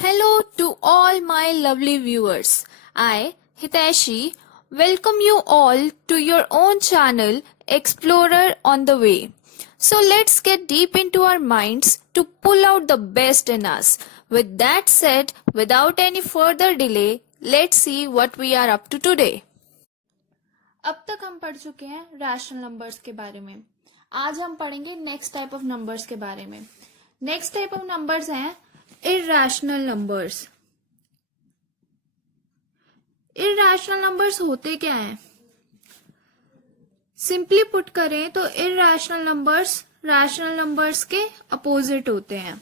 Hello to all my lovely viewers. I, Hiteshi, welcome you all to your own channel, Explorer on the Way. So let's get deep into our minds to pull out the best in us. With that said, without any further delay, let's see what we are up to today. अब तक हम पढ़ चुके हैं rational numbers के बारे में. आज हम पढ़ेंगे नेक्स्ट टाइप ऑफ नंबर्स के बारे में. नेक्स्ट टाइप ऑफ नंबर्स हैं इर्रेशनल नंबर्स. इर्रेशनल नंबर्स होते क्या हैं? सिंपली पुट करें तो इर्रेशनल नंबर्स रैशनल नंबर्स के अपोजिट होते हैं.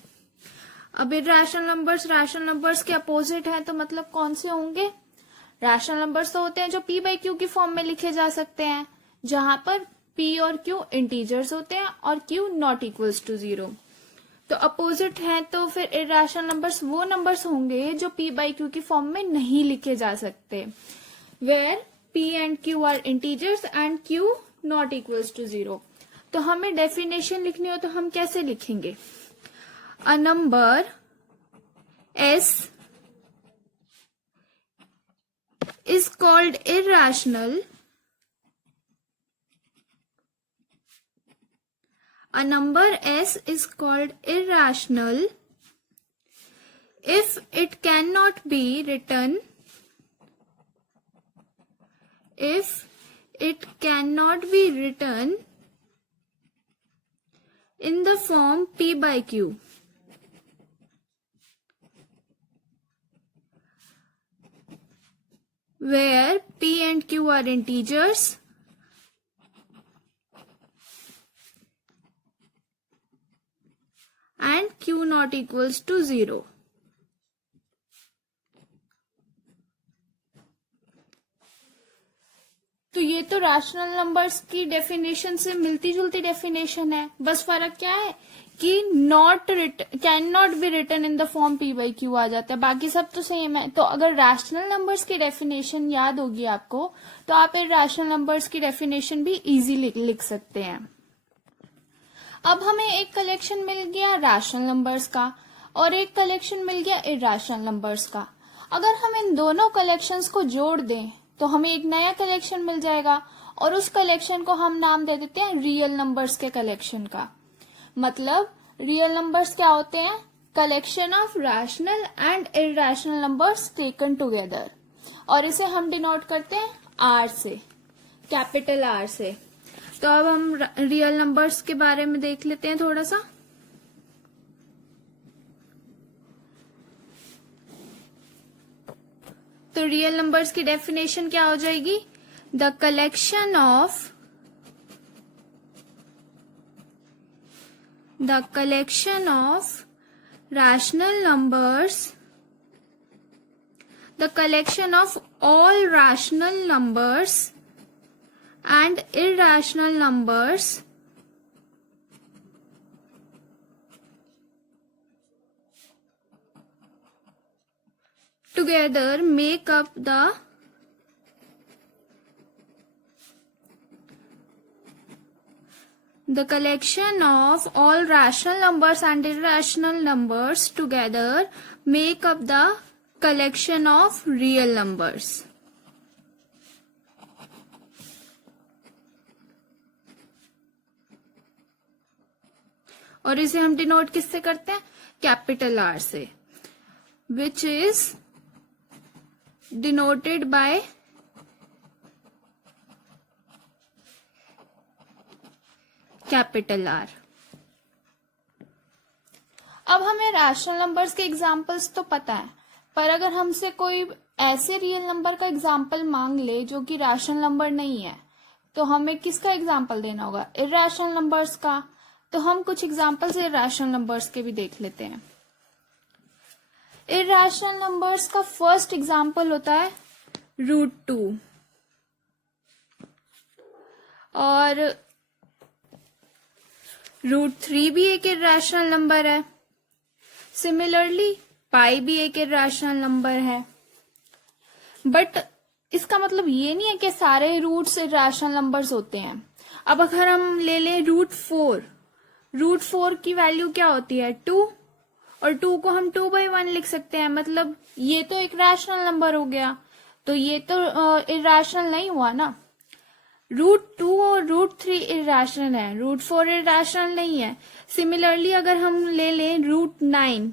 अब इर्रेशनल नंबर्स रैशनल नंबर्स के अपोजिट हैं तो मतलब कौन से होंगे? रैशनल नंबर्स तो होते हैं जो p बाई क्यू की फॉर्म में लिखे जा सकते हैं, जहां पर p और q इंटीजर्स होते हैं और q नॉट इक्वल्स टू 0. तो अपोजिट है तो फिर इर्रेशनल नंबर्स वो नंबर्स होंगे जो p बाई क्यू की फॉर्म में नहीं लिखे जा सकते, where p and q are integers and q not equals to 0. तो हमें डेफिनेशन लिखनी हो तो हम कैसे लिखेंगे? A number s is called irrational. A number s is called irrational if it cannot be written in the form p by q. Where p and q are integers and q not equals to 0. तो ये तो rational numbers की definition से मिलती जुलती definition है. बस फर्क क्या है कि cannot be written in the form p by q आ जाता है, बाकी सब तो सेम है. तो अगर रैशनल नंबर्स की डेफिनेशन याद होगी आपको तो आप इर्रेशनल नंबर्स की डेफिनेशन भी इजीली लिख सकते हैं. अब हमें एक कलेक्शन मिल गया रैशनल नंबर्स का और एक कलेक्शन मिल गया इर्रेशनल नंबर्स का. अगर हम इन दोनों कलेक्शंस को जोड़ दें तो हमें एक नया कलेक्शन मिल जाएगा और उस कलेक्शन को हम नाम दे देते हैं रियल नंबर्स के कलेक्शन का. मतलब रियल नंबर्स क्या होते हैं? Collection of rational and irrational numbers taken together. और इसे हम डिनोट करते हैं आर से, कैपिटल आर से. तो अब हम रियल नंबर्स के बारे में देख लेते हैं थोड़ा सा. तो रियल नंबर्स की डेफिनेशन क्या हो जाएगी? The collection of rational numbers, the collection of all rational numbers and irrational numbers together make up the collection of all rational numbers and irrational numbers together make up the collection of real numbers. और इसे हम denote किससे करते हैं? Capital R से, which is denoted by capital R. अब हमें rational numbers के एग्जांपल्स तो पता है, पर अगर हमसे कोई ऐसे रियल नंबर का एग्जांपल मांग ले जो कि रैशनल नंबर नहीं है तो हमें किसका एग्जांपल देना होगा? इर्रेशनल नंबर्स का. तो हम कुछ एग्जांपल्स इर्रेशनल नंबर्स के भी देख लेते हैं. इर्रेशनल नंबर्स का फर्स्ट एग्जांपल होता है √2 और √3 भी एक इर्रेशनल नंबर है. सिमिलरली पाई भी एक इर्रेशनल नंबर है. बट इसका मतलब ये नहीं है कि सारे रूट्स इर्रेशनल नंबर्स होते हैं. अब अगर हम ले लें √4 की वैल्यू क्या होती है? 2 और 2 को हम 2/1 लिख सकते हैं, मतलब ये तो एक रैशनल नंबर हो गया, तो ये तो इरैशनल नहीं हुआ ना। √2 और √3 इरैशनल है, √4 इरैशनल नहीं है। सिमिलरली अगर हम ले लें √9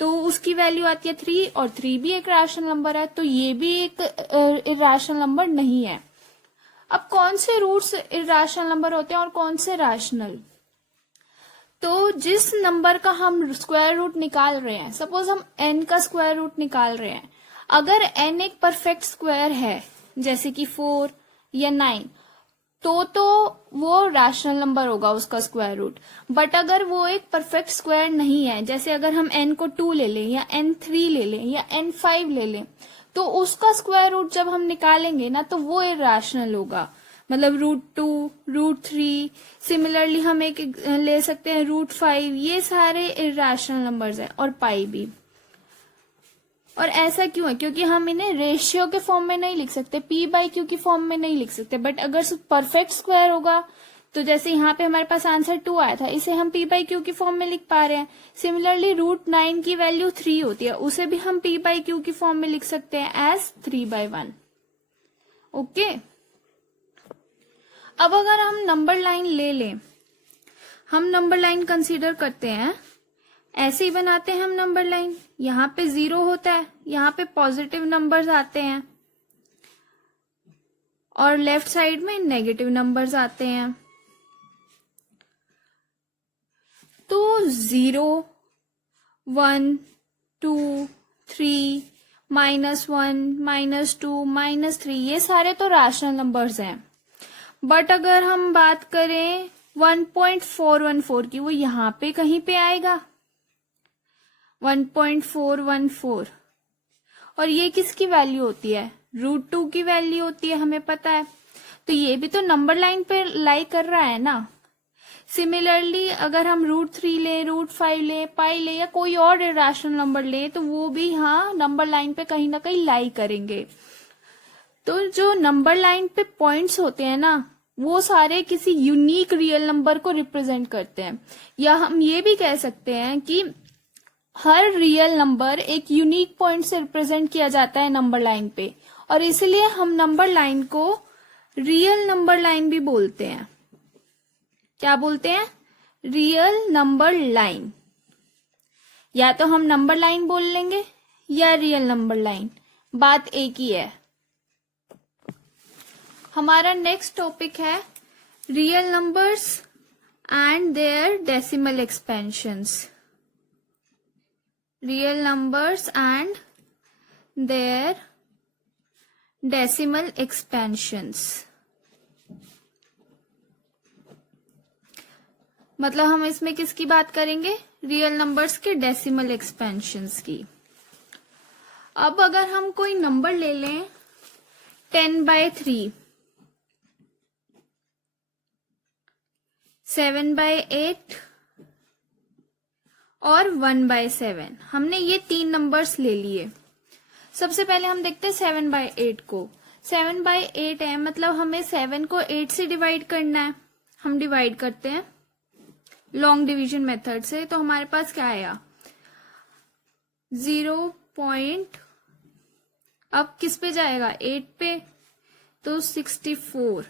तो उसकी वैल्यू आती है 3, और 3 भी एक रैशनल नंबर है, तो ये भी एक इरैशनल नंबर नहीं है। अब कौन से रूट्स इरैशनल नंबर होते हैं और कौन से रैशनल? तो जिस नंबर का हम स्क्वायर रूट निकाल रहे हैं, सपोज हम n का स्क्वायर रूट निकाल रहे हैं, अगर n एक परफेक्ट स्क्वायर है जैसे कि 4 या 9, तो वो रैशनल नंबर होगा उसका स्क्वायर रूट। बट अगर वो एक परफेक्ट स्क्वायर नहीं है, जैसे अगर हम n को 2 ले लें या n3 ले लें या n5 ले लें, तो उसका स्क्वायर रूट जब हम निकालेंगे ना तो वो इरैशनल होगा, मतलब √2, √3, सिमिलरली हम एक ले सकते हैं √5, ये सारे इरैशनल नंबर्स हैं, और पाई भी। और ऐसा क्यों है? क्योंकि हम इन्हें रेशियो के फॉर्म में नहीं लिख सकते, p/q की फॉर्म में नहीं लिख सकते, बट अगर परफेक्ट स्क्वायर होगा तो जैसे यहाँ पे हमारे पास आंसर 2 आया था, इसे हम p/q की फॉर्म में लिख पा रहे हैं। सिमिलरली √9 की वैल्यू 3 होती है, उसे भी हम p/q की फॉर्म में लिख सकते हैं एज 3/1। ओके, अब अगर हम नंबर लाइन ले लें, हम नंबर लाइन कंसीडर करते हैं, ऐसे ही बनाते हैं हम नंबर लाइन। यहाँ पे 0 होता है, यहाँ पे पॉजिटिव नंबर्स आते हैं, और लेफ्ट साइड में नेगेटिव नंबर्स आते हैं। तो 0, 1, 2, 3, -1, -2, -3, ये सारे तो रैशनल नंबर्स हैं। बट अगर हम बात करें 1.414 की, वो यहाँ पे कहीं पे आएगा 1.414, और ये किसकी वैल्यू होती है? √2 की वैल्यू होती है, हमें पता है। तो ये भी तो नंबर लाइन पे लाई कर रहा है ना। सिमिलरली अगर हम √3 ले, √5 ले, पाई ले, या कोई और इरैशनल नंबर ले, तो वो भी हाँ नंबर लाइन पे कहीं ना कहीं लाई करेंगे। तो जो नंबर लाइन पे पॉइंट्स होते हैं ना, वो सारे किसी यूनिक रियल नंबर को रिप्रेजेंट करते हैं, या हम ये भी कह सकते हैं कि हर रियल नंबर एक यूनिक पॉइंट से रिप्रेजेंट किया जाता है नंबर लाइन पे, और इसलिए हम नंबर लाइन को रियल नंबर लाइन भी बोलते हैं। क्या बोलते हैं? Real number line. या तो हम नंबर लाइन बोल लेंगे या रियल नंबर लाइन, बात एक ही है। हमारा नेक्स्ट टॉपिक है real numbers and their decimal expansions. Real numbers and their decimal expansions, मतलब हम इसमें किसकी बात करेंगे? रियल नंबर्स के डेसिमल एक्सपेंशंस की। अब अगर हम कोई नंबर ले लें 10/3, 7/8 और 1/7, हमने ये 3 नंबर्स ले लिए। सबसे पहले हम देखते हैं 7/8 को। 7/8 है, मतलब हमें 7 को 8 से डिवाइड करना है। हम डिवाइड करते हैं लॉन्ग डिवीजन मेथड से, तो हमारे पास क्या आया 0. अब किस पे जाएगा? 8 पे, तो 64,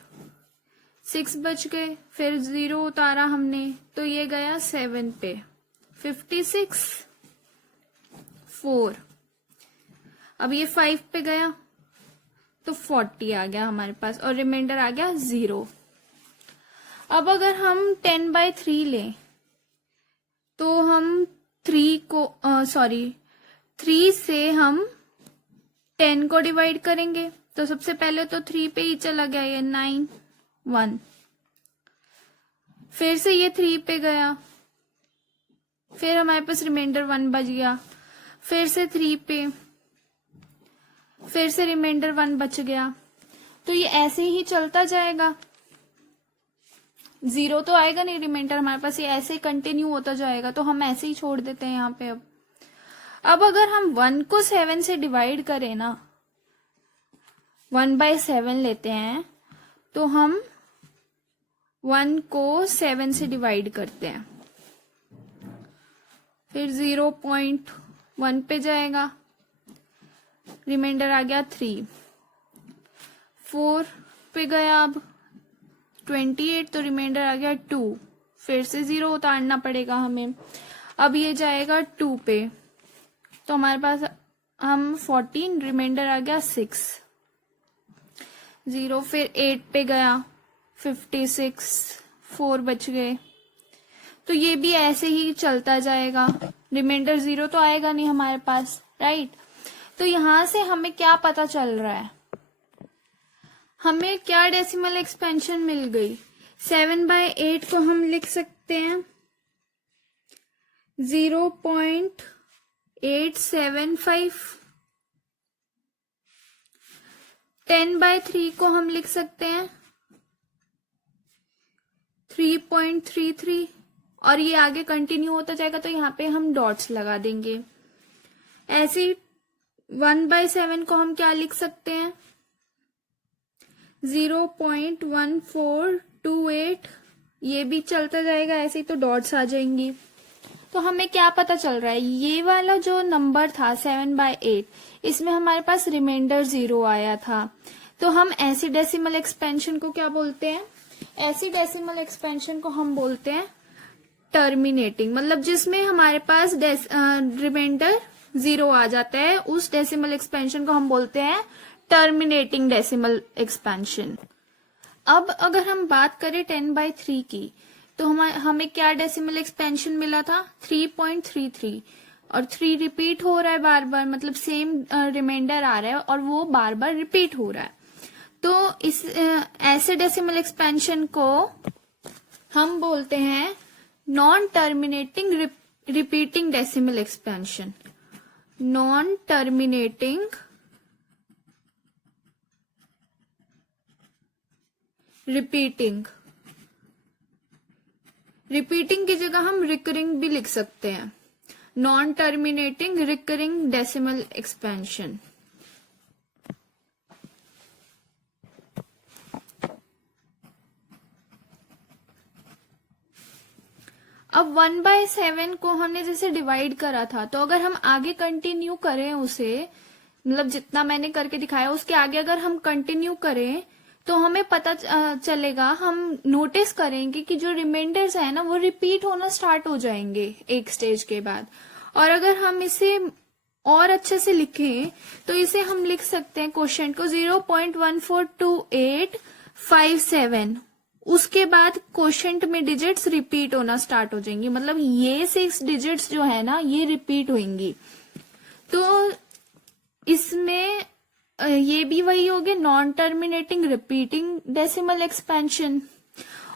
6 बच गए, फिर 0 उतारा हमने, तो ये गया 7 पे, 56, 4। अब ये 5 पे गया तो 40 आ गया हमारे पास, और रिमाइंडर आ गया 0। अब अगर हम 10/3 लें, तो हम 3 से हम 10 को डिवाइड करेंगे, तो सबसे पहले तो 3 पे ही चला गया, ये 9, 1, फिर से ये 3 पे गया, फिर हमारे पास रिमाइंडर 1 बच गया, फिर से 3 पे, फिर से रिमाइंडर 1 बच गया। तो ये ऐसे ही चलता जाएगा, 0 तो आएगा नहीं रिमाइंडर हमारे पास, ये ऐसे ही कंटिन्यू होता जाएगा, तो हम ऐसे ही छोड़ देते हैं यहाँ पे। अब अगर हम 1 को 7 से डिवाइड करें ना, 1/7 लेते हैं, तो हम 1 को 7 से डिवाइड करते हैं, फिर 0.1 पे जाएगा, रिमाइंडर आ गया 3। 4 पे गया, अब 28 तो रिमाइंडर आ गया 2, फिर से 0 उतारना पड़ेगा हमें। अब ये जाएगा 2 पे, तो हमारे पास हम 14, रिमाइंडर आ गया 6। 0 फिर 8 पे गया, 56, 4 बच गए। तो ये भी ऐसे ही चलता जाएगा, रिमाइंडर 0 तो आएगा नहीं हमारे पास, राइट। तो यहां से हमें क्या पता चल रहा है, हमें क्या डेसिमल एक्सपेंशन मिल गई। 7/8 को हम लिख सकते हैं 0.875। 10/3 को हम लिख सकते हैं 3.33, और ये आगे कंटिन्यू होता जाएगा तो यहाँ पे हम डॉट्स लगा देंगे। ऐसे 1/7 को हम क्या लिख सकते हैं 0.1428, ये भी चलता जाएगा ऐसे ही, तो डॉट्स आ जाएंगी। तो हमें क्या पता चल रहा है, ये वाला जो नंबर था 7/8, इसमें हमारे पास रिमाइंडर 0 आया था। तो हम ऐसी डेसिमल एक्सपेंशन को क्या बोलते हैं, ऐसी डेसिमल एक्सपेंशन को हम बोलते हैं टर्मिनेटिंग, मतलब जिसमें हमारे पास रिमाइंडर 0 आ जाता है, उस डेसिमल एक्सपेंशन को हम बोलते हैं टर्मिनेटिंग डेसिमल एक्सपेंशन। अब अगर हम बात करें 10/3 की, तो हमें क्या डेसिमल एक्सपेंशन मिला था 3.33, और 3 रिपीट हो रहा है बार बार, मतलब सेम रिमाइंडर आ रहा है और वो बार बार रिपीट हो रहा है। तो इस ऐसे डेसिमल एक्सपेंशन को हम बोलते हैं non terminating repeating decimal expansion. Non terminating repeating की जगह हम रिकरिंग भी लिख सकते हैं, non terminating recurring decimal expansion. अब 1/7 को हमने जैसे डिवाइड करा था, तो अगर हम आगे कंटिन्यू करें उसे, मतलब जितना मैंने करके दिखाया उसके आगे अगर हम कंटिन्यू करें तो हमें पता चलेगा, हम नोटिस करेंगे कि जो रिमाइंडर्स है ना वो रिपीट होना स्टार्ट हो जाएंगे एक स्टेज के बाद। और अगर हम इसे और अच्छे से लिखें तो इसे हम लिख सकते हैं क्वेश्चन को 0.142857, उसके बाद क्वोशंट में डिजिट्स रिपीट होना स्टार्ट हो जाएंगी, मतलब ये 6 डिजिट्स जो है ना ये रिपीट होंगी। तो इसमें ये भी वही हो गया non terminating repeating decimal expansion.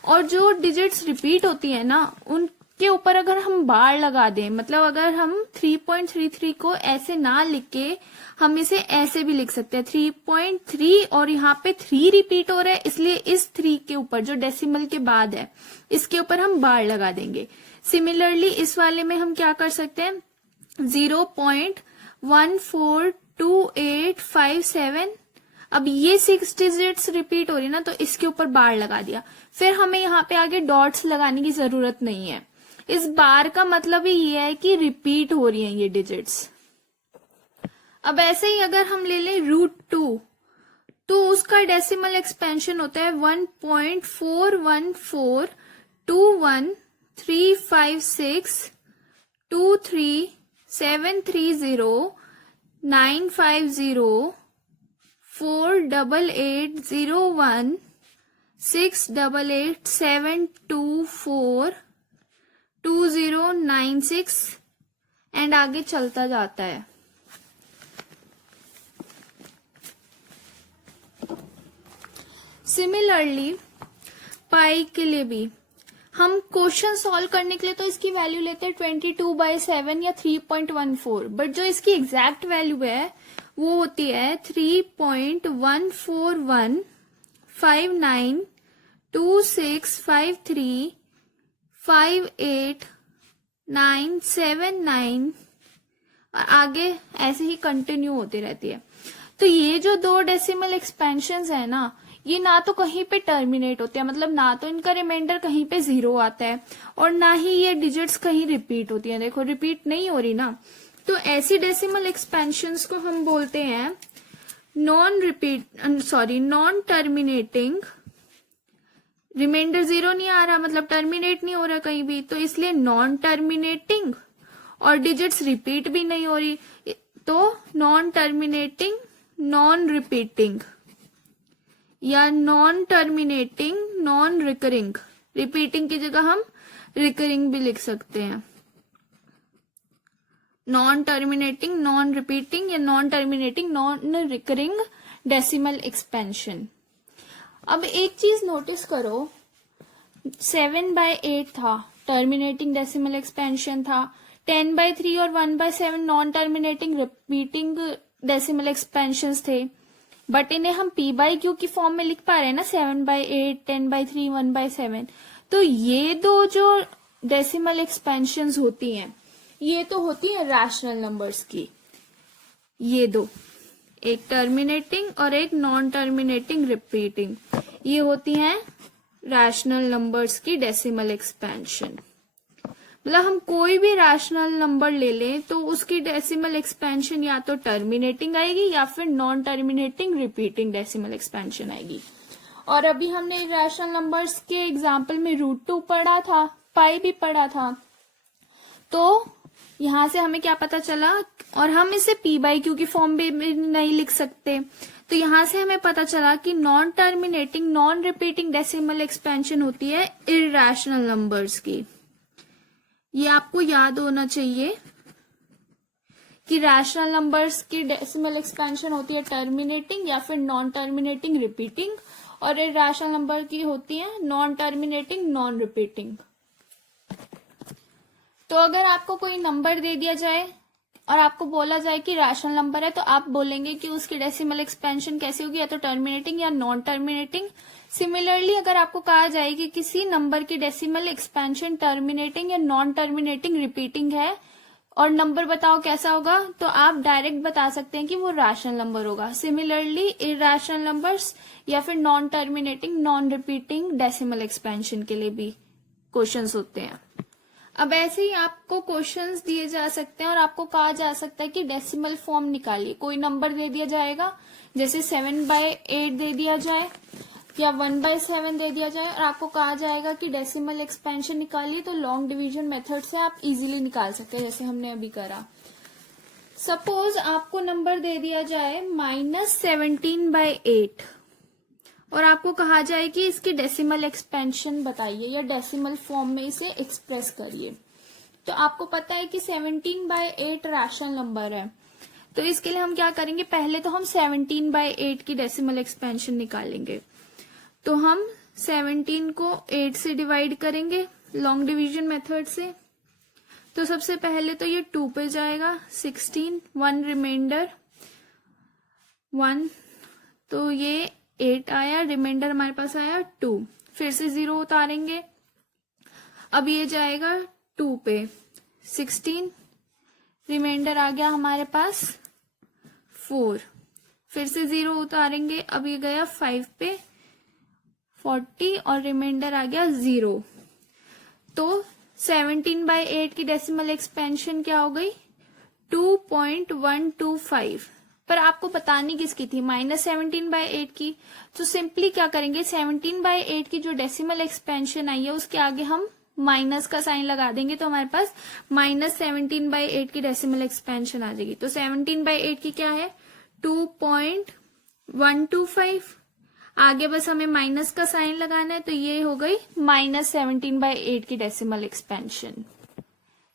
और जो डिजिट्स रिपीट होती है ना उनके ऊपर अगर हम बार लगा दें, मतलब अगर हम 3.33 को ऐसे ना लिख के हम इसे ऐसे भी लिख सकते हैं 3.3, और यहाँ पे 3 रिपीट हो रहा है इसलिए इस 3 के ऊपर जो डेसिमल के बाद है इसके ऊपर हम बार लगा देंगे। सिमिलरली इस वाले में हम क्या कर सकते हैं 0.142857, अब ये 6 डिजिट्स रिपीट हो रही है ना तो इसके ऊपर बार लगा दिया। फिर हमें यहाँ पे आगे डॉट्स लगाने की जरूरत नहीं है, इस बार का मतलब ही ये है कि रिपीट हो रही हैं ये डिजिट्स। अब ऐसे ही अगर हम ले लें √2, तो उसका डेसिमल एक्सपेंशन होता है 1.414213530887242096 एंड आगे चलता जाता है। सिमिलरली पाई के लिए भी हम क्वेश्चन सॉल्व करने के लिए तो इसकी वैल्यू लेते हैं 22/7 या 3.14, बट जो इसकी एग्जैक्ट वैल्यू है वो होती है 3.14159265358979 और आगे ऐसे ही कंटिन्यू होती रहती है। तो ये जो 2 डेसिमल एक्सपेंशंस है ना ये ना तो कहीं पे टर्मिनेट होते हैं, मतलब ना तो इनका रिमाइंडर कहीं पे 0 आता है और ना ही ये डिजिट्स कहीं रिपीट होती हैं। देखो रिपीट नहीं हो रही ना, तो ऐसी डेसिमल एक्सपेंशंस को हम बोलते हैं नॉन टर्मिनेटिंग। रिमाइंडर 0 नहीं आ रहा, मतलब टर्मिनेट नहीं हो रहा कहीं भी, तो इसलिए नॉन टर्मिनेटिंग, और डिजिट्स रिपीट भी नहीं हो रही, तो नॉन टर्मिनेटिंग नॉन रिपीटिंग, या non terminating non recurring. Repeating की जगह हम रिकरिंग भी लिख सकते हैं। नॉन टर्मिनेटिंग नॉन रिपीटिंग या non terminating non recurring decimal expansion. अब एक चीज नोटिस करो, 7/8 था टर्मिनेटिंग डेसिमल एक्सपेंशन था, 10/3 और 1/7 non terminating repeating decimal expansion थे, बट इन्हें हम p/q की फॉर्म में लिख पा रहे हैं ना, 7/8, 10/3, 1/7। तो ये दो जो डेसिमल एक्सपेंशन होती हैं, ये तो होती है रैशनल नंबर्स की। ये दो, एक टर्मिनेटिंग और एक नॉन टर्मिनेटिंग रिपीटिंग, ये होती हैं रैशनल नंबर्स की डेसिमल एक्सपेंशन। मतलब हम कोई भी रैशनल नंबर ले लें तो उसकी डेसिमल एक्सपेंशन या तो टर्मिनेटिंग आएगी या फिर non terminating repeating decimal expansion आएगी। और अभी हमने रैशनल नंबर्स के एग्जाम्पल में √2 पढ़ा था, पाई भी पढ़ा था, तो यहां से हमें क्या पता चला, और हम इसे p/q की फॉर्म में नहीं लिख सकते, तो यहां से हमें पता चला कि non terminating non repeating decimal expansion होती है इरैशनल नंबर्स की। ये आपको याद होना चाहिए कि रैशनल नंबर्स की डेसिमल एक्सपेंशन होती है टर्मिनेटिंग या फिर नॉन टर्मिनेटिंग रिपीटिंग, और इरैशनल नंबर की होती है नॉन टर्मिनेटिंग नॉन रिपीटिंग। तो अगर आपको कोई नंबर दे दिया जाए और आपको बोला जाए कि रैशनल नंबर है, तो आप बोलेंगे कि उसकी डेसिमल एक्सपेंशन कैसी होगी, या तो टर्मिनेटिंग या नॉन टर्मिनेटिंग। सिमिलरली अगर आपको कहा जाए कि किसी नंबर की डेसिमल एक्सपेंशन टर्मिनेटिंग या नॉन टर्मिनेटिंग रिपीटिंग है और नंबर बताओ कैसा होगा, तो आप डायरेक्ट बता सकते हैं कि वो रैशनल नंबर होगा। सिमिलरली इरैशनल नंबर्स या फिर non terminating non repeating decimal expansion के लिए भी क्वेश्चंस होते हैं। अब ऐसे ही आपको क्वेश्चंस दिए जा सकते हैं और आपको कहा जा सकता है कि डेसिमल फॉर्म निकालिए। कोई नंबर दे दिया जाएगा, जैसे 7/8 दे दिया जाए या 1/7 दे दिया जाए, और आपको कहा जाएगा कि डेसिमल एक्सपेंशन निकालिए, तो लॉन्ग डिवीजन मेथड से आप इजीली निकाल सकते हैं, जैसे हमने अभी करा। सपोज आपको नंबर दे दिया जाए -17/8 और आपको कहा जाए कि इसकी डेसिमल एक्सपेंशन बताइए या डेसिमल फॉर्म में इसे एक्सप्रेस करिए। तो आपको पता है कि 17/8 रैशनल नंबर है, तो इसके लिए हम क्या करेंगे, पहले तो हम 17/8 की डेसिमल एक्सपेंशन निकालेंगे। तो हम 17 को 8 से डिवाइड करेंगे लॉन्ग डिवीजन मेथड से। तो सबसे पहले तो ये 2 पे जाएगा, 16, 1 रिमाइंडर 1, तो ये 8 आया, रिमाइंडर हमारे पास आया 2, फिर से 0 उतारेंगे। अब ये जाएगा 2 पे, 16, रिमाइंडर आ गया हमारे पास 4, फिर से 0 उतारेंगे। अब ये गया 5 पे, 40, और रिमाइंडर आ गया 0। तो 17/8 की डेसिमल एक्सपेंशन क्या हो गई, 2.125। पर आपको बतानी किसकी थी, -17/8 की। तो सिंपली क्या करेंगे, 17/8 की जो डेसिमल एक्सपेंशन आई है उसके आगे हम माइनस का साइन लगा देंगे, तो हमारे पास -17/8 की डेसिमल एक्सपेंशन आ जाएगी। तो 17/8 की क्या है, 2.125। आगे बस हमें माइनस का साइन लगाना है, तो ये हो गई -17/8 की डेसिमल एक्सपेंशन।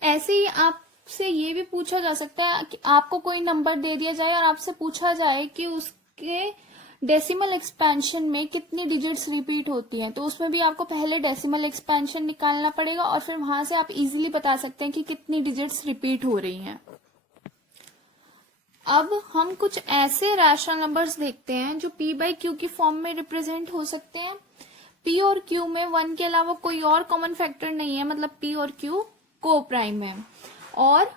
ऐसे ही आपसे ये भी पूछा जा सकता है कि आपको कोई नंबर दे दिया जाए और आपसे पूछा जाए कि उसके डेसिमल एक्सपेंशन में कितनी डिजिट्स रिपीट होती हैं, तो उसमें भी आपको पहले डेसिमल एक्सपेंशन निकालना पड़ेगा और फिर वहां से आप इजीली बता सकते हैं कि कितनी डिजिट्स रिपीट हो रही हैं। अब हम कुछ ऐसे रैशनल नंबर्स देखते हैं जो p/q की फॉर्म में रिप्रेजेंट हो सकते हैं। p और q में 1 के अलावा कोई और कॉमन फैक्टर नहीं है, मतलब p और q को प्राइम है और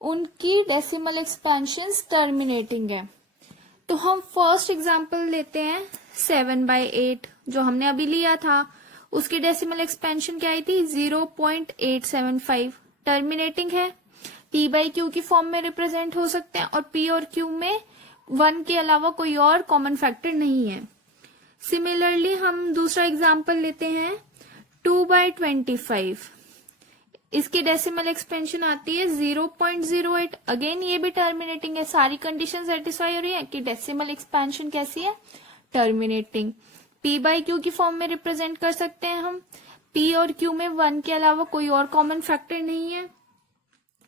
उनकी डेसिमल एक्सपेंशन टर्मिनेटिंग है। तो हम फर्स्ट एग्जांपल लेते हैं 7/8 जो हमने अभी लिया था, उसकी डेसिमल एक्सपेंशन क्या आई थी 0.875। टर्मिनेटिंग है, पी बाई क्यू की फॉर्म में रिप्रेजेंट हो सकते हैं और पी और क्यू में 1 के अलावा कोई और कॉमन फैक्टर नहीं है। सिमिलरली हम दूसरा एग्जांपल लेते हैं 2/25। इसकी डेसिमल एक्सपेंशन आती है 0.08। अगेन ये भी टर्मिनेटिंग है, सारी कंडीशन सेटिस्फाई हो रही है कि डेसिमल एक्सपेंशन कैसी है, टर्मिनेटिंग। पी बाई क्यू की फॉर्म में रिप्रेजेंट कर सकते हैं हम, पी और क्यू में 1 के अलावा कोई और कॉमन फैक्टर नहीं है।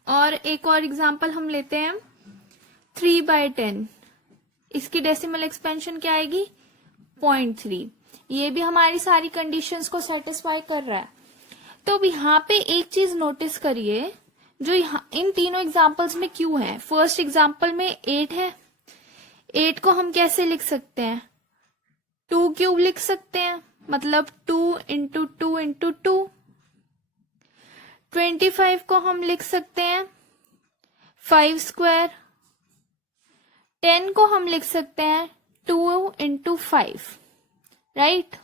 और एक और एग्जांपल हम लेते हैं 3/10। इसकी डेसिमल एक्सपेंशन क्या आएगी 0.3। ये भी हमारी सारी कंडीशंस को सेटिस्फाई कर रहा है। तो अब यहाँ पे एक चीज नोटिस करिए, जो यहाँ इन तीनों एग्जांपल्स में क्यू है। फर्स्ट एग्जांपल में 8 है, 8 को हम कैसे लिख सकते हैं 2 क्यूब लिख सकते हैं, मतलब 2 इंटू 2 इंटू 2। 25 को हम लिख सकते हैं 5 स्क्वायर। 10 को हम लिख सकते हैं 2 इंटू 5, राइट।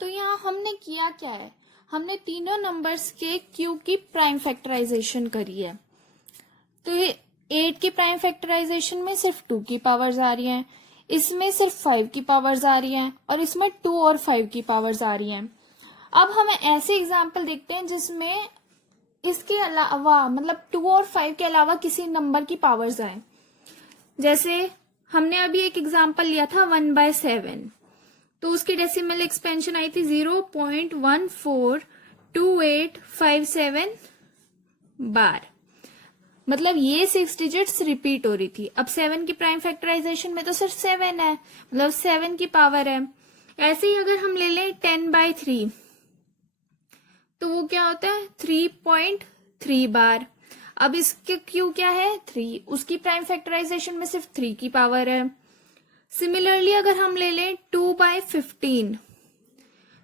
तो यहाँ हमने किया क्या है, हमने तीनों नंबर्स के क्यू की प्राइम फैक्टराइजेशन करी है। तो ये 8 की प्राइम फैक्टराइजेशन में सिर्फ 2 की पावर्स आ रही हैं, इसमें सिर्फ 5 की पावर्स आ रही हैं और इसमें 2 और 5 की पावर्स आ रही हैं। अब हमें ऐसे एग्जाम्पल देखते हैं जिसमें इसके अलावा मतलब 2 और 5 के अलावा किसी नंबर की पावर्स आए। जैसे हमने अभी एक एग्जाम्पल लिया था 1/7, तो उसकी डेसिमल एक्सपेंशन आई थी 0.142857 बार, मतलब ये 6 डिजिट्स रिपीट हो रही थी। अब 7 की प्राइम फैक्टराइजेशन में तो सिर्फ 7 है, मतलब 7 की पावर है। ऐसे ही अगर हम ले लें 10/3 तो वो क्या होता है 3.3 बार। अब इसके क्यू क्या है 3, उसकी प्राइम फैक्टराइजेशन में सिर्फ 3 की पावर है। सिमिलरली अगर हम ले लें 2/15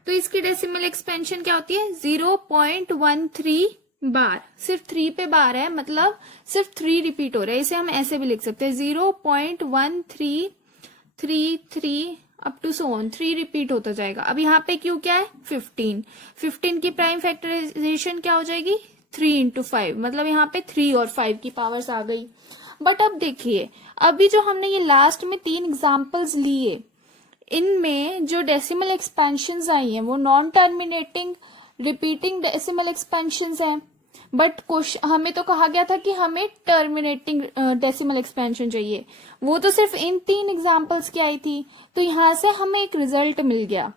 तो इसकी डेसिमल एक्सपेंशन क्या होती है 0.13 बार, सिर्फ 3 पे बार है, मतलब सिर्फ 3 रिपीट हो रहा है। इसे हम ऐसे भी लिख सकते हैं 0.1333 up to so on, 3 repeat होता जाएगा। अब यहाँ पे क्यू क्या है 15 की प्राइम फैक्टराइजेशन क्या हो जाएगी 3 इंटू 5, मतलब यहाँ पे 3 और 5 की पावर्स आ गई। बट अब देखिए, अभी जो हमने ये लास्ट में 3 एग्जाम्पल्स लिए, इनमें जो डेसिमल एक्सपेंशंस आई हैं वो non terminating repeating decimal expansions हैं। बट हमें तो कहा गया था कि हमें टर्मिनेटिंग डेसिमल एक्सपेंशन चाहिए, वो तो सिर्फ इन 3 एग्जाम्पल्स की आई थी। तो यहां से हमें एक रिजल्ट मिल गया,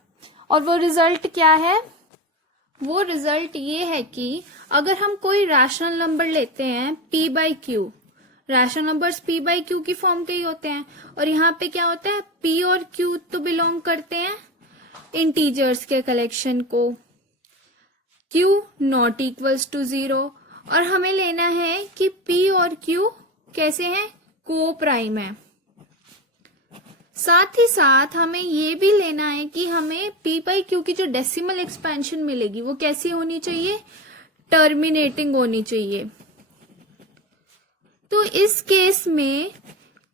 और वो रिजल्ट क्या है, वो रिजल्ट ये है कि अगर हम कोई रैशनल नंबर लेते हैं P by Q, rational numbers P by q की फॉर्म के ही होते हैं, और यहाँ पे क्या होता है पी और क्यू तो बिलोंग करते हैं इंटीजर्स के कलेक्शन को, क्यू नॉट इक्वल्स टू 0, और हमें लेना है कि पी और क्यू कैसे हैं को प्राइम है। साथ ही साथ हमें ये भी लेना है कि हमें पी बाई क्यू की जो डेसिमल एक्सपेंशन मिलेगी वो कैसी होनी चाहिए, टर्मिनेटिंग होनी चाहिए। तो इस केस में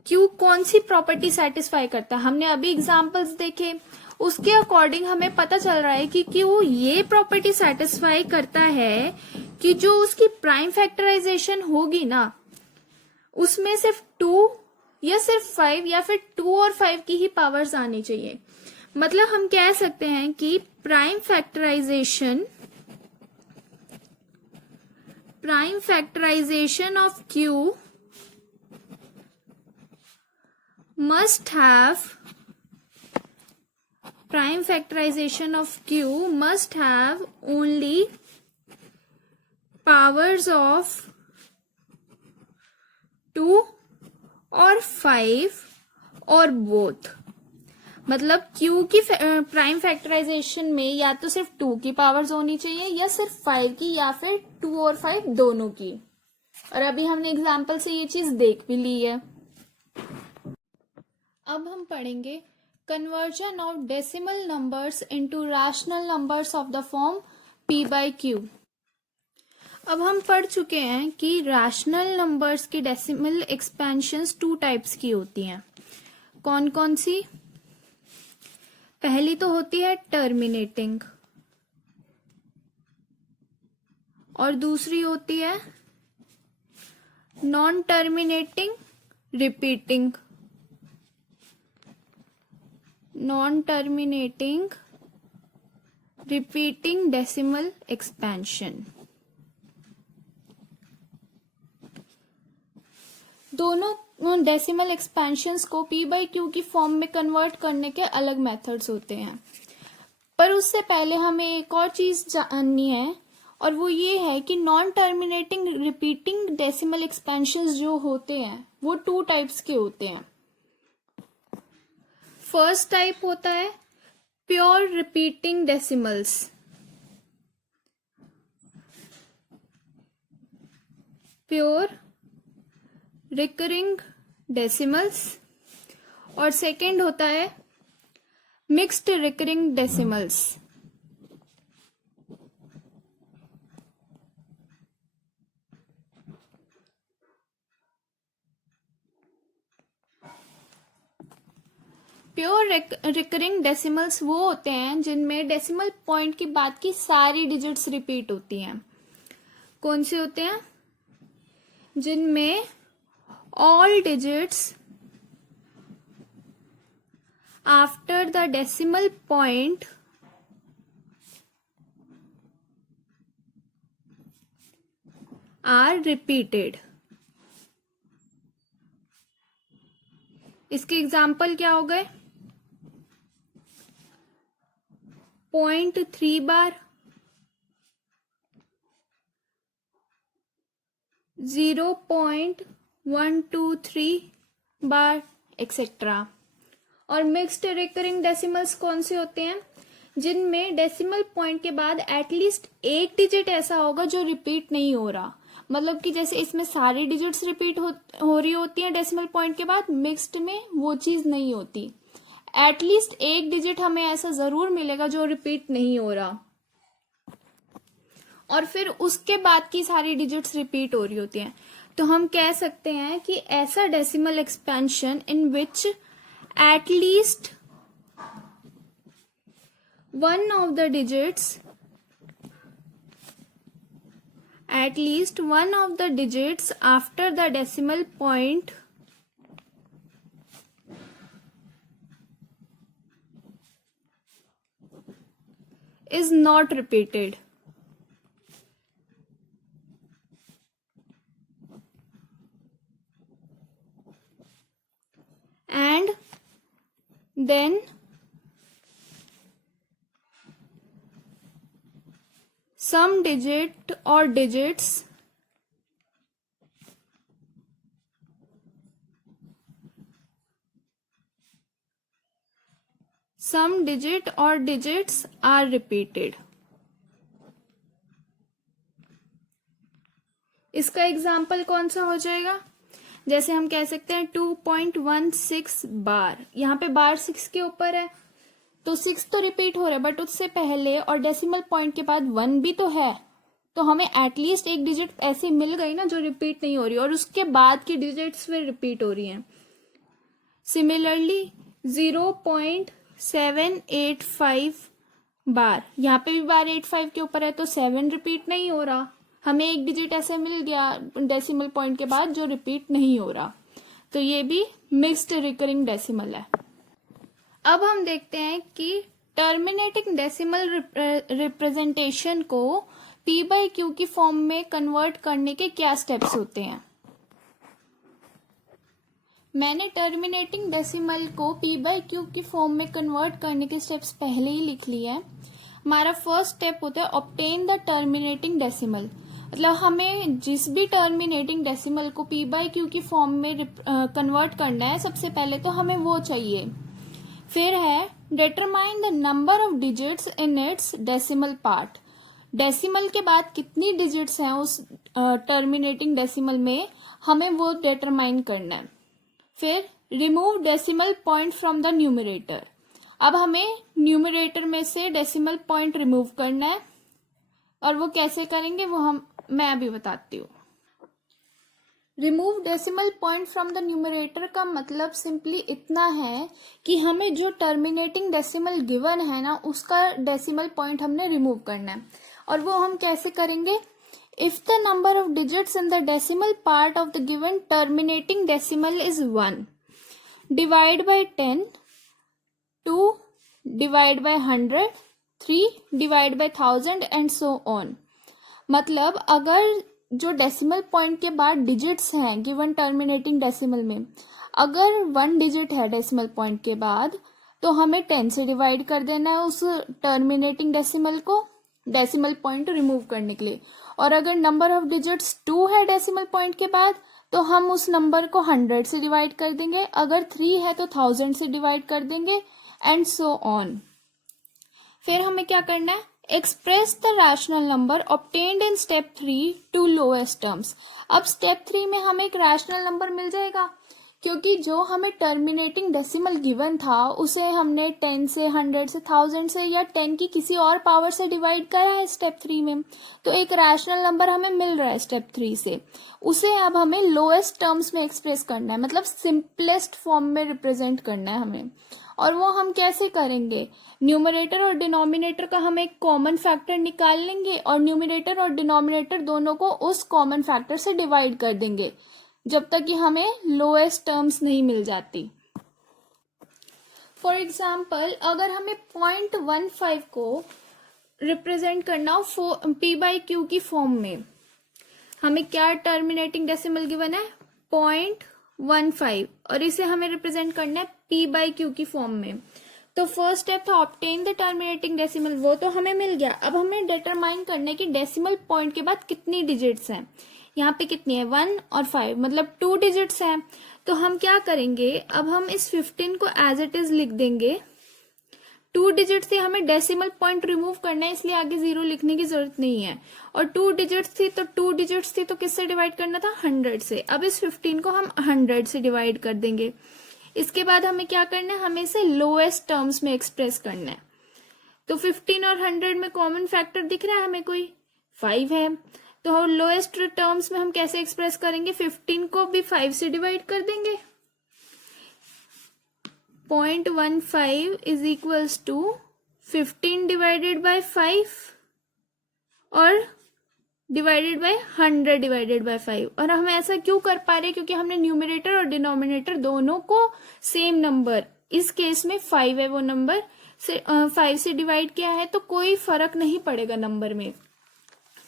क्यू कौन सी प्रॉपर्टी सेटिस्फाई करता है, हमने अभी एग्जांपल्स देखे, उसके अकॉर्डिंग हमें पता चल रहा है कि क्यू ये प्रॉपर्टी सेटिस्फाई करता है कि जो उसकी प्राइम फैक्टराइजेशन होगी ना, उसमें सिर्फ 2 या सिर्फ 5 या फिर 2 और 5 की ही पावर्स आनी चाहिए। मतलब हम कह सकते हैं कि prime factorization of q must have only powers of 2 और 5 और both। मतलब Q की प्राइम फैक्टराइजेशन में या तो सिर्फ 2 की पावर्स होनी चाहिए या सिर्फ 5 की या फिर 2 और 5 दोनों की। और अभी हमने एग्जाम्पल से ये चीज देख भी ली है। अब हम पढ़ेंगे conversion of decimal numbers into rational numbers of the form p by q। अब हम पढ़ चुके हैं कि रैशनल नंबर्स की डेसिमल एक्सपेंशंस 2 टाइप्स की होती हैं। कौन कौन सी? पहली तो होती है टर्मिनेटिंग और दूसरी होती है non terminating repeating. Non terminating repeating decimal expansion. दोनों डेसिमल एक्सपेंशंस को पी बाई क्यू की फॉर्म में कन्वर्ट करने के अलग मेथड्स होते हैं, पर उससे पहले हमें एक और चीज जाननी है और वो ये है कि non terminating repeating decimal expansions जो होते हैं वो 2 टाइप्स के होते हैं। फर्स्ट टाइप होता है pure repeating decimals. Pure recurring decimals. और सेकंड होता है mixed recurring decimals. Pure recurring decimals वो होते हैं जिनमें डेसिमल पॉइंट की बाद की सारी डिजिट्स रिपीट होती हैं। कौन से होते हैं? जिनमें all digits after the decimal point are repeated। इसके एग्जाम्पल क्या हो गए? 0.3 बार, 0.123 बार एक्सेट्रा। और मिक्स्ड रिकरिंग डेसिमल्स कौन से होते हैं? जिनमें डेसिमल पॉइंट के बाद एटलीस्ट एक डिजिट ऐसा होगा जो रिपीट नहीं हो रहा। मतलब कि जैसे इसमें सारी डिजिट्स रिपीट हो रही होती हैं डेसिमल पॉइंट के बाद, मिक्स्ड में वो चीज नहीं होती। एटलीस्ट एक डिजिट हमें ऐसा जरूर मिलेगा जो रिपीट नहीं हो रहा और फिर उसके बाद की सारी डिजिट्स रिपीट हो रही होती हैं। तो हम कह सकते हैं कि ऐसा decimal expansion in which at least one of the digits after the decimal point is not repeated। And then some digit or digits are repeated। इसका एग्जाम्पल कौन सा हो जाएगा? जैसे हम कह सकते हैं 2.16 बार। यहाँ पे बार 6 के ऊपर है तो 6 तो रिपीट हो रहा है, बट उससे पहले और डेसिमल पॉइंट के बाद 1 भी तो है, तो हमें एटलीस्ट एक डिजिट ऐसी मिल गई ना जो रिपीट नहीं हो रही और उसके बाद की डिजिट्स फिर रिपीट हो रही हैं। सिमिलरली 0.785 बार, यहाँ पे भी बार 85 के ऊपर है तो 7 रिपीट नहीं हो रहा, हमें एक डिजिट ऐसे मिल गया डेसिमल पॉइंट के बाद जो रिपीट नहीं हो रहा, तो ये भी मिक्स्ड रिकरिंग डेसिमल है। अब हम देखते हैं कि टर्मिनेटिंग डेसिमल रिप्रेजेंटेशन को पी बाई क्यू की फॉर्म में कन्वर्ट करने के क्या स्टेप्स होते हैं। मैंने टर्मिनेटिंग डेसिमल को पी बाई क्यू की फॉर्म में कन्वर्ट करने के स्टेप्स पहले ही लिख लिए हैं। हमारा फर्स्ट स्टेप होता है ऑब्टेन द टर्मिनेटिंग डेसिमल। मतलब हमें जिस भी टर्मिनेटिंग डेसिमल को पी बाई क्यू की फॉर्म में कन्वर्ट करना है, सबसे पहले तो हमें वो चाहिए। फिर है determine the number of digits in its decimal part. Decimal के बाद कितनी डिजिट्स हैं उस टर्मिनेटिंग डेसिमल में, हमें वो डिटरमाइन करना है। फिर remove decimal point from the numerator. अब हमें न्यूमरेटर में से डेसिमल पॉइंट रिमूव करना है और वो कैसे करेंगे वो हम मैं अभी बताती हूँ। Remove decimal point from the numerator का मतलब सिंपली इतना है कि हमें जो टर्मिनेटिंग डेसिमल गिवन है ना, उसका डेसिमल पॉइंट हमने रिमूव करना है। और वो हम कैसे करेंगे? If the number of digits in the decimal part of the given terminating decimal is 1, divide by 10, 2 divide by 100, 3 divide by 1000 and so on. मतलब अगर जो डेसिमल पॉइंट के बाद डिजिट्स हैं गिवन टर्मिनेटिंग डेसिमल में, अगर 1 डिजिट है decimal point के बाद, तो हमें 10 से डिवाइड कर देना है उस टर्मिनेटिंग डेसिमल को, डेसिमल पॉइंट रिमूव करने के लिए। और अगर नंबर ऑफ डिजिट्स 2 है डेसिमल पॉइंट के बाद, तो हम उस नंबर को 100 से डिवाइड कर देंगे। अगर 3 है तो 1000 से डिवाइड कर देंगे एंड सो ऑन। फिर हमें क्या करना है? Express the rational number obtained in step 3 to lowest terms. अब स्टेप 3 में हमें एक रैशनल नंबर मिल जाएगा, क्योंकि जो हमें टर्मिनेटिंग डेसिमल गिवन था उसे हमने 10 से, 100 से, 1000 से या 10 की किसी और पावर से डिवाइड करा है स्टेप 3 में। तो एक रैशनल नंबर हमें मिल रहा है स्टेप 3 से, उसे अब हमें लोएस्ट टर्म्स में एक्सप्रेस करना है, मतलब सिंपलेस्ट फॉर्म में रिप्रेजेंट करना है हमें। और वो हम कैसे करेंगे? न्यूमरेटर और डिनोमिनेटर का हम एक कॉमन फैक्टर निकाल लेंगे और न्यूमरेटर और डिनोमिनेटर दोनों को उस कॉमन फैक्टर से डिवाइड कर देंगे जब तक कि हमें लोएस्ट टर्म्स नहीं मिल जाती। फॉर एग्जाम्पल, अगर हमें 0.15 को रिप्रेजेंट करना हो p/q की फॉर्म में, हमें क्या टर्मिनेटिंग डेसिमल गिवन है? 0.15, और इसे हमें रिप्रेजेंट करना है p/q की फॉर्म में। तो फर्स्ट स्टेप था ऑब्टेन द टर्मिनेटिंग डेसिमल, वो तो हमें मिल गया। अब हमें डिटरमाइन करना है कि डेसिमल पॉइंट के बाद कितनी डिजिट्स हैं। यहाँ पे कितनी है? 1 और 5, मतलब 2 डिजिट्स हैं। तो हम क्या करेंगे? अब हम इस 15 को एज इट इज लिख देंगे। 2 डिजिट से हमें डेसिमल पॉइंट रिमूव करना है, इसलिए आगे 0 लिखने की जरूरत नहीं है। और 2 डिजिट्स थी तो किससे डिवाइड करना था? 100 से। अब इस 15 को हम 100 से डिवाइड कर देंगे। इसके बाद हमें क्या करना है? हमें इसे लोएस्ट टर्म्स में एक्सप्रेस करना है। तो 15 और 100 में कॉमन फैक्टर दिख रहा है हमें कोई? 5 है। तो लोएस्ट टर्म्स में हम कैसे एक्सप्रेस करेंगे? 15 को भी 5 से डिवाइड कर देंगे। 0.15 is equals to 15 divided by 5 और डिवाइडेड बाय 100 डिवाइडेड बाय 5। और हम ऐसा क्यों कर पा रहे? क्योंकि हमने न्यूमरेटर और डिनोमिनेटर दोनों को सेम नंबर, इस केस में 5 है वो नंबर, से 5 से डिवाइड किया है, तो कोई फर्क नहीं पड़ेगा नंबर में,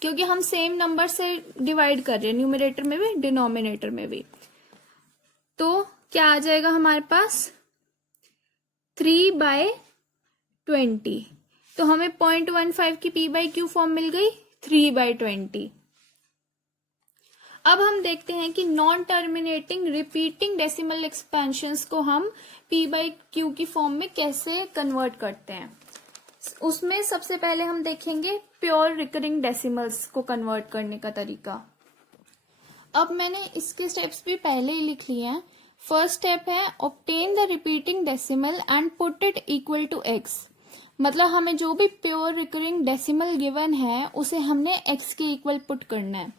क्योंकि हम सेम नंबर से डिवाइड कर रहे हैं, न्यूमरेटर में भी डिनोमिनेटर में भी। तो क्या आ जाएगा हमारे पास? 3/20। तो हमें 0.15 की p/q फॉर्म मिल गई 3/20। अब हम देखते हैं कि non terminating repeating decimal expansions को हम p/q की फॉर्म में कैसे कन्वर्ट करते हैं। उसमें सबसे पहले हम देखेंगे प्योर रिकरिंग डेसिमल्स को कन्वर्ट करने का तरीका। अब मैंने इसके स्टेप्स भी पहले ही लिख लिए हैं। फर्स्ट स्टेप है obtain the repeating decimal and put it equal to x। मतलब हमें जो भी प्योर रिकरिंग डेसिमल गिवन है उसे हमने x के इक्वल पुट करना है।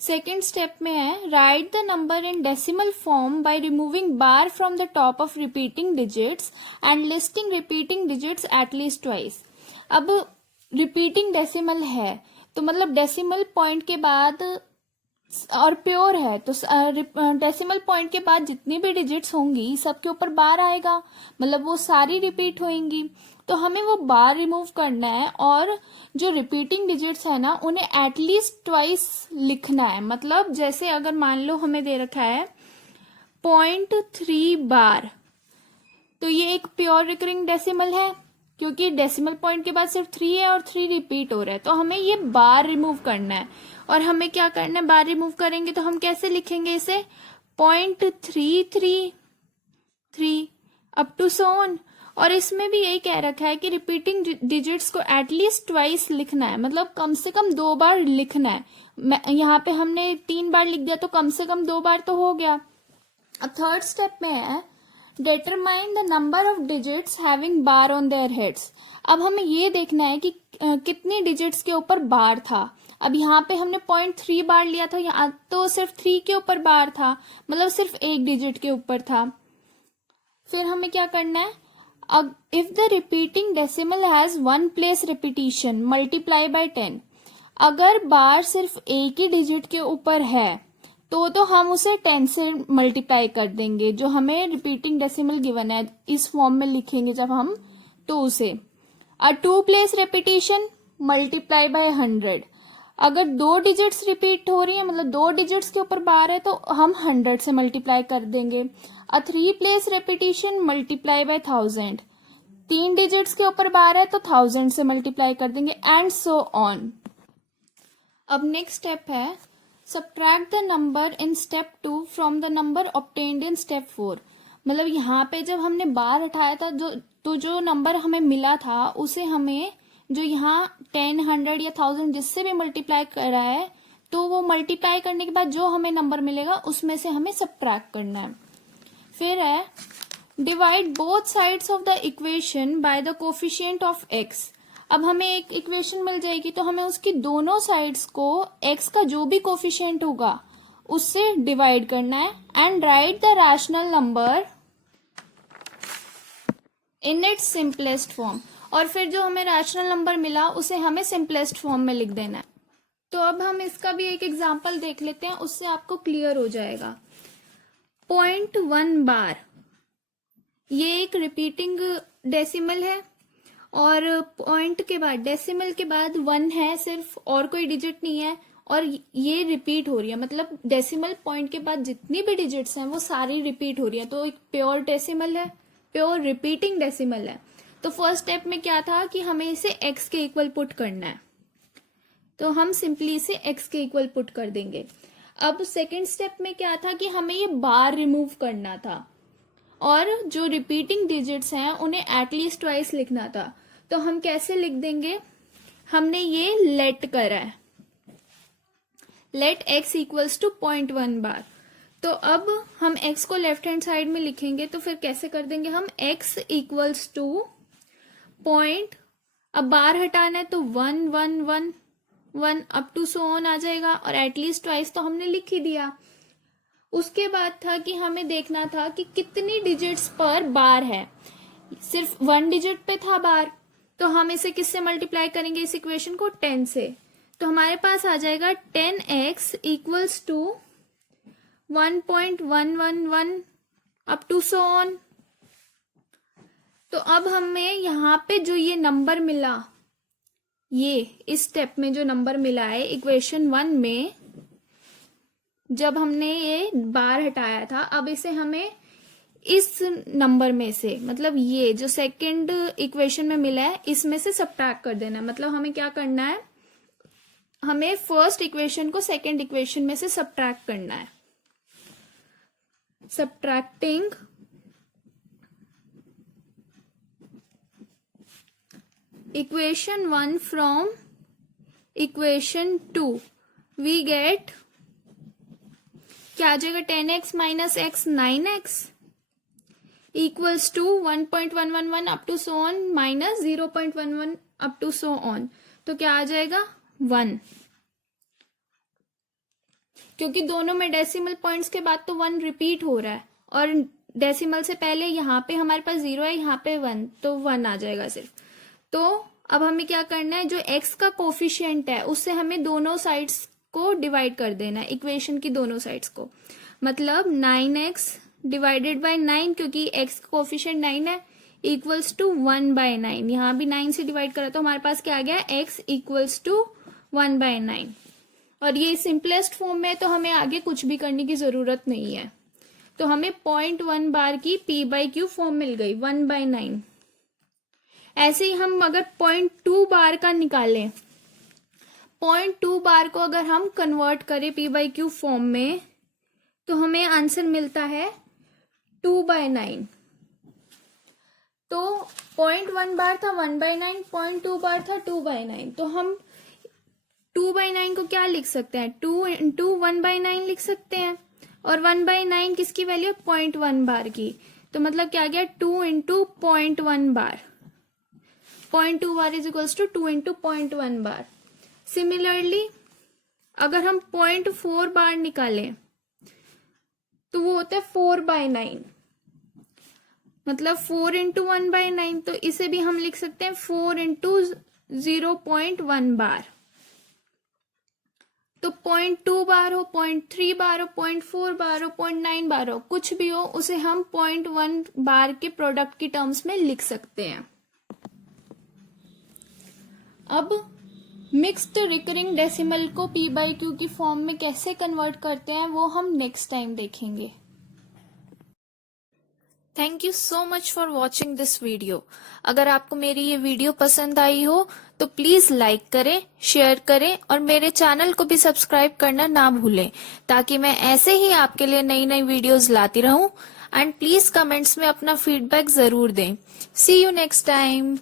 सेकेंड स्टेप में है right the number in decimal form by removing bar from the top of repeating digits and listing repeating digits at least twice. अब रिपीटिंग डेसिमल है तो मतलब डेसिमल पॉइंट के बाद और प्योर है तो डेसिमल पॉइंट के बाद जितनी भी डिजिट्स होंगी सबके ऊपर बार आएगा, मतलब वो सारी रिपीट होंगी। तो हमें वो बार रिमूव करना है और जो रिपीटिंग डिजिट्स है ना उन्हें एटलीस्ट ट्वाइस लिखना है। मतलब जैसे अगर मान लो हमें दे रखा है 0.3 बार, तो ये एक प्योर रिकरिंग डेसिमल है क्योंकि डेसिमल पॉइंट के बाद सिर्फ 3 है और 3 रिपीट हो रहा है। तो हमें ये बार रिमूव करना है और हमें क्या करना है, बार रिमूव करेंगे तो हम कैसे लिखेंगे इसे 0.333 अप टू सो ऑन। और इसमें भी यही कह रखा है कि रिपीटिंग डिजिट्स को एटलीस्ट ट्वाइस लिखना है, मतलब कम से कम 2 बार लिखना है। यहाँ पे हमने 3 बार लिख दिया तो कम से कम 2 बार तो हो गया। अब थर्ड स्टेप में है determine the number of digits having bar on their heads. अब हमें ये देखना है कि कितनी डिजिट्स के ऊपर बार था। अब यहाँ पे हमने 0.3 बार लिया था, यहाँ तो सिर्फ 3 के ऊपर बार था, मतलब सिर्फ एक डिजिट के ऊपर था। फिर हमें क्या करना है, अब if the repeating decimal has 1 place repetition multiply by 10, अगर बार सिर्फ एक ही डिजिट के ऊपर है तो हम उसे 10 से मल्टीप्लाई कर देंगे, जो हमें रिपीटिंग डेसिमल गिवन है इस फॉर्म में लिखेंगे जब हम, तो उसे 2 प्लेस रिपीटिशन मल्टीप्लाई बाय 100, अगर 2 डिजिट्स रिपीट हो रही है मतलब 2 डिजिट्स के ऊपर बार है तो हम 100 से मल्टीप्लाई कर देंगे। 3 place repetition multiply by 1000, 3 digits के ऊपर बार है तो 1000 से मल्टीप्लाई कर देंगे, एंड सो ऑन। अब नेक्स्ट स्टेप है subtract the number in step 2 from the number obtained in step 4। मतलब यहाँ पे जब हमने बार हटाया था जो नंबर हमें मिला था उसे हमें जो यहाँ 10, 100 या 1000 जिससे भी मल्टीप्लाई कर रहा है, तो वो मल्टीप्लाई करने के बाद जो हमें नंबर मिलेगा उसमें से हमें सब्ट्रैक्ट करना है। फिर है divide both sides of the equation by the coefficient of x. अब हमें एक इक्वेशन मिल जाएगी तो हमें उसकी दोनों साइड्स को एक्स का जो भी कोफिशिएंट होगा उससे डिवाइड करना है, and right the rational number in its simplest form. और फिर जो हमें रैशनल नंबर मिला उसे हमें सिंपलेस्ट फॉर्म में लिख देना है। तो अब हम इसका भी एक एग्जांपल देख लेते हैं, उससे आपको क्लियर हो जाएगा। 0.1 बार ये एक रिपीटिंग डेसिमल है, और पॉइंट के बाद डेसिमल के बाद 1 है सिर्फ, और कोई डिजिट नहीं है, और ये रिपीट हो रही है, मतलब डेसिमल पॉइंट के बाद जितनी भी डिजिट्स हैं वो सारी रिपीट हो रही है, तो एक प्योर डेसिमल है, प्योर रिपीटिंग डेसिमल है। तो फर्स्ट स्टेप में क्या था कि हमें इसे x के इक्वल पुट करना है, तो हम सिंपली इसे x के इक्वल पुट कर देंगे। अब सेकंड स्टेप में क्या था कि हमें ये बार रिमूव करना था, और जो रिपीटिंग डिजिट्स हैं उन्हें एटलीस्ट ट्वाइस लिखना था। तो हम कैसे लिख देंगे, हमने ये लेट करा है, लेट x इक्वल्स टू 0.1 बार। तो अब हम x को लेफ्ट हैंड साइड में लिखेंगे, तो फिर कैसे कर देंगे हम, x इक्वल्स टू पॉइंट, अब बार हटाना है तो 1 1 1 1 अप टू सो ऑन आ जाएगा, और एटलीस्ट ट्वाइस तो हमने लिख ही दिया। उसके बाद था कि हमें देखना था कि कितनी डिजिट्स पर बार है, सिर्फ 1 डिजिट पे था बार, तो हम इसे किससे मल्टीप्लाई करेंगे इस इक्वेशन को, 10 से। तो हमारे पास आ जाएगा 10x equals to 1.111 up to so on. तो अब हमें यहाँ पे जो ये नंबर मिला, ये इस स्टेप में जो नंबर मिला है इक्वेशन 1 में, जब हमने ये बार हटाया था, अब इसे हमें इस नंबर में से, मतलब ये जो सेकंड इक्वेशन में मिला है इसमें से सब्ट्रैक्ट कर देना है। मतलब हमें क्या करना है, हमें फर्स्ट इक्वेशन को सेकंड इक्वेशन में से सब्ट्रैक्ट करना है। Subtracting equation 1 from equation 2 we get, क्या आ जाएगा, 10x minus x 9x equals to 1.111 up to so on minus 0.11 up to so on. तो क्या आ जाएगा, 1, क्योंकि दोनों में डेसिमल पॉइंट्स के बाद तो 1 रिपीट हो रहा है, और डेसिमल से पहले यहाँ पे हमारे पास 0 है, यहाँ पे 1, तो 1 आ जाएगा सिर्फ। तो अब हमें क्या करना है, जो x का कोफिशिएंट है उससे हमें दोनों साइड्स को डिवाइड कर देना है, इक्वेशन की दोनों साइड्स को। मतलब 9x डिवाइडेड बाय 9, क्योंकि x का कोफिशिएंट 9 है, इक्वल्स टू 1/9। यहाँ भी 9 से डिवाइड करा तो हमारे पास क्या आ गया, x इक्वल्स टू 1/9। और ये सिंपलेस्ट फॉर्म में, तो हमें आगे कुछ भी करने की जरूरत नहीं है। तो हमें 0.1 बार की p/q फॉर्म मिल गई 1/9। ऐसे ही हम अगर 0.2 बार का निकालें, 0.2 बार को अगर हम कन्वर्ट करें p/q फॉर्म में, तो हमें आंसर मिलता है 2/9। तो 0.1 बार था 1/9, 0.2 बार था 2/9। तो हम 2/9 को क्या लिख सकते हैं, 2 इंटू 1/9 लिख सकते हैं, और 1/9 किसकी वैल्यू है, 0.1 बार की। तो मतलब क्या गया, 2 into 0.1 bar, 0.2 bar is equals to 2 into 0.1 bar. Similarly अगर हम 0.4 बार निकालें तो वो होता है 4/9, मतलब 4 इंटू 1/9, तो इसे भी हम लिख सकते हैं 4 इंटू 0.1 बार। तो 0.2 बार हो, 0.3 बार हो, 0.4 बार हो, 0.9 बार हो, कुछ भी हो, उसे हम 0.1 बार के प्रोडक्ट की टर्म्स में लिख सकते हैं। अब मिक्स्ड रिकरिंग डेसिमल को p/q की फॉर्म में कैसे कन्वर्ट करते हैं वो हम नेक्स्ट टाइम देखेंगे। Thank you so much for watching this video. अगर आपको मेरी ये वीडियो पसंद आई हो तो प्लीज लाइक करें, शेयर करें और मेरे चैनल को भी सब्सक्राइब करना ना भूलें, ताकि मैं ऐसे ही आपके लिए नई नई वीडियोस लाती रहूं। एंड प्लीज कमेंट्स में अपना फीडबैक जरूर दें। सी यू नेक्स्ट टाइम।